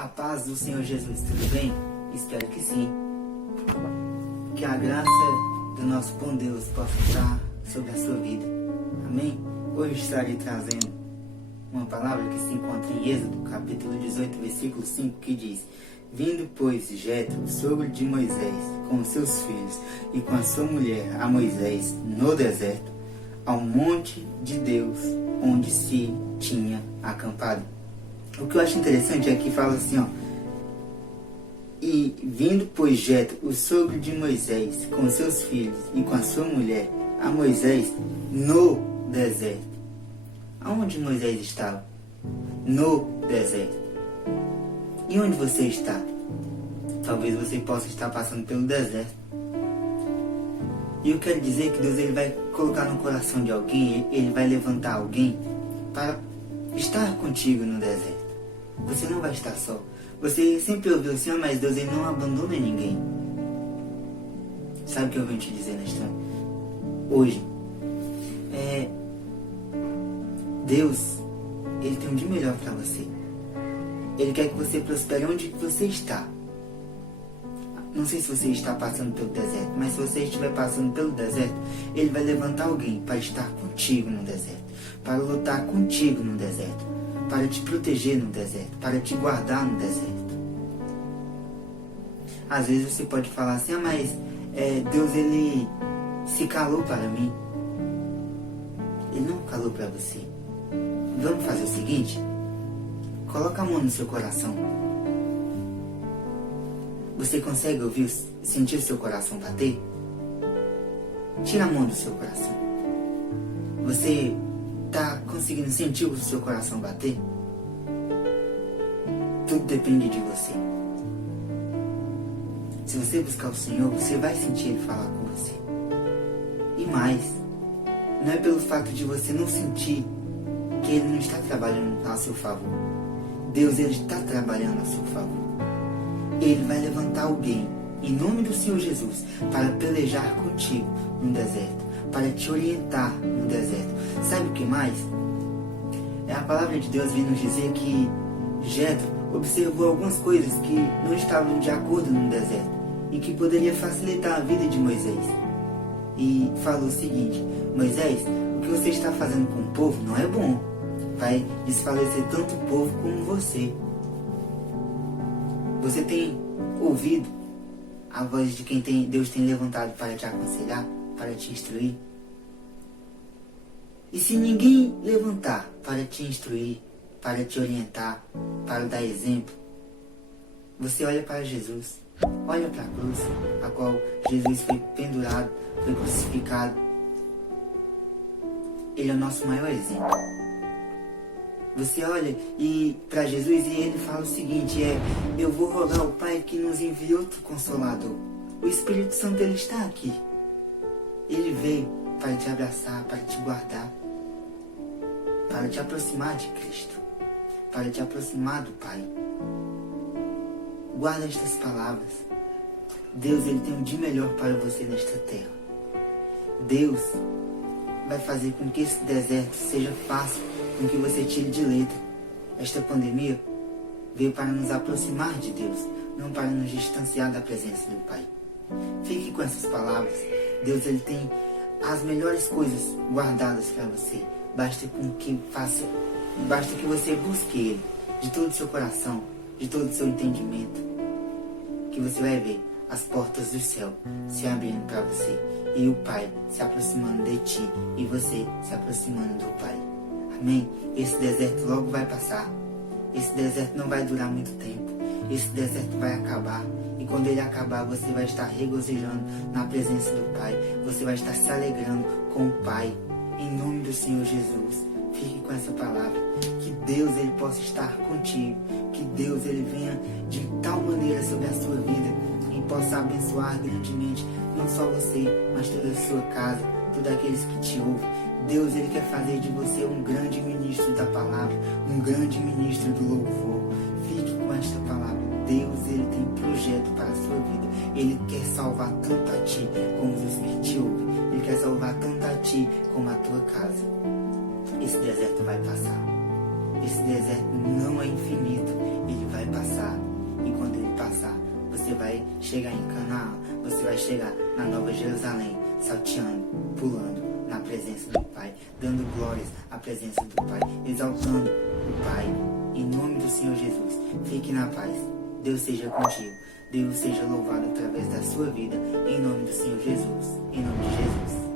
A paz do Senhor Jesus, tudo bem? Espero que sim. Que a graça do nosso bom Deus possa estar sobre a sua vida. Amém? Hoje estarei trazendo uma palavra que se encontra em Êxodo, capítulo 18, versículo 5, que diz: Vindo, pois, Jetro, sogro de Moisés, com os seus filhos e com a sua mulher, a Moisés, no deserto, ao monte de Deus, onde se tinha acampado. O que eu acho interessante é que fala assim, e vindo, pois, Jetro, o sogro de Moisés, com os seus filhos e com a sua mulher, a Moisés, no deserto. Aonde Moisés estava? No deserto. E onde você está? Talvez você possa estar passando pelo deserto. E eu quero dizer que Deus ele vai colocar no coração de alguém, ele vai levantar alguém para estar contigo no deserto. Você não vai estar só. Você sempre ouviu assim, mas Deus ele não abandona ninguém. Sabe o que eu venho te dizer nesta hoje? Deus, ele tem um de melhor para você. Ele quer que você prospere onde você está. Não sei se você está passando pelo deserto, mas se você estiver passando pelo deserto, ele vai levantar alguém para estar contigo no deserto, para lutar contigo no deserto, para te proteger no deserto, para te guardar no deserto. Às vezes você pode falar assim, mas Deus ele se calou para mim. Ele não calou para você. Vamos fazer o seguinte? Coloca a mão no seu coração. Você consegue ouvir, sentir o seu coração bater? Tira a mão do seu coração. Você está conseguindo sentir o seu coração bater? Tudo depende de você. Se você buscar o Senhor, você vai sentir Ele falar com você. E mais, não é pelo fato de você não sentir que Ele não está trabalhando a seu favor. Deus ele está trabalhando a seu favor. Ele vai levantar alguém, em nome do Senhor Jesus, para pelejar contigo no deserto, para te orientar no deserto. Sabe o que mais? A palavra de Deus vem nos dizer que Jetro observou algumas coisas que não estavam de acordo no deserto e que poderia facilitar a vida de Moisés. E falou o seguinte: Moisés, o que você está fazendo com o povo não é bom. Vai desfalecer tanto o povo como você. Você tem ouvido a voz de quem Deus tem levantado para te aconselhar, para te instruir? E se ninguém levantar para te instruir, para te orientar, para dar exemplo, você olha para Jesus, olha para a cruz, a qual Jesus foi pendurado, foi crucificado. Ele é o nosso maior exemplo. Você olha para Jesus e ele fala o seguinte, eu vou rogar ao Pai que nos envie outro Consolador. O Espírito Santo ele está aqui. Ele veio para te abraçar, para te guardar, para te aproximar de Cristo, para te aproximar do Pai. Guarda estas palavras. Deus ele tem um de melhor para você nesta terra. Deus vai fazer com que esse deserto seja fácil, com que você tire de letra. Esta pandemia veio para nos aproximar de Deus, não para nos distanciar da presença do Pai. Fique com essas palavras. Deus ele tem as melhores coisas guardadas para você. Basta que você busque Ele de todo o seu coração, de todo o seu entendimento, que você vai ver as portas do céu se abrindo para você e o Pai se aproximando de ti e você se aproximando do Pai. Amém? Esse deserto logo vai passar. Esse deserto não vai durar muito tempo. Esse deserto vai acabar. E quando ele acabar, você vai estar regozijando na presença do Pai. Você vai estar se alegrando com o Pai. Em nome do Senhor Jesus. Fique com essa palavra. Que Deus ele possa estar contigo. Que Deus ele venha de tal maneira sobre a sua vida e possa abençoar grandemente não só você, mas toda a sua casa, todos aqueles que te ouvem. Deus ele quer fazer de você um grande ministro da palavra, um grande ministro do louvor. Fique com esta palavra. Deus ele tem projeto para a sua vida. Ele quer salvar tanto a ti como os que te ouvem. Ele quer salvar tanto a ti como a tua casa. Esse deserto vai passar. Esse deserto não é infinito. Ele vai passar. você vai chegar em Canaã, você vai chegar na Nova Jerusalém, salteando, pulando na presença do Pai, dando glórias à presença do Pai, exaltando o Pai, em nome do Senhor Jesus. Fique na paz, Deus seja contigo, Deus seja louvado através da sua vida, em nome do Senhor Jesus, em nome de Jesus.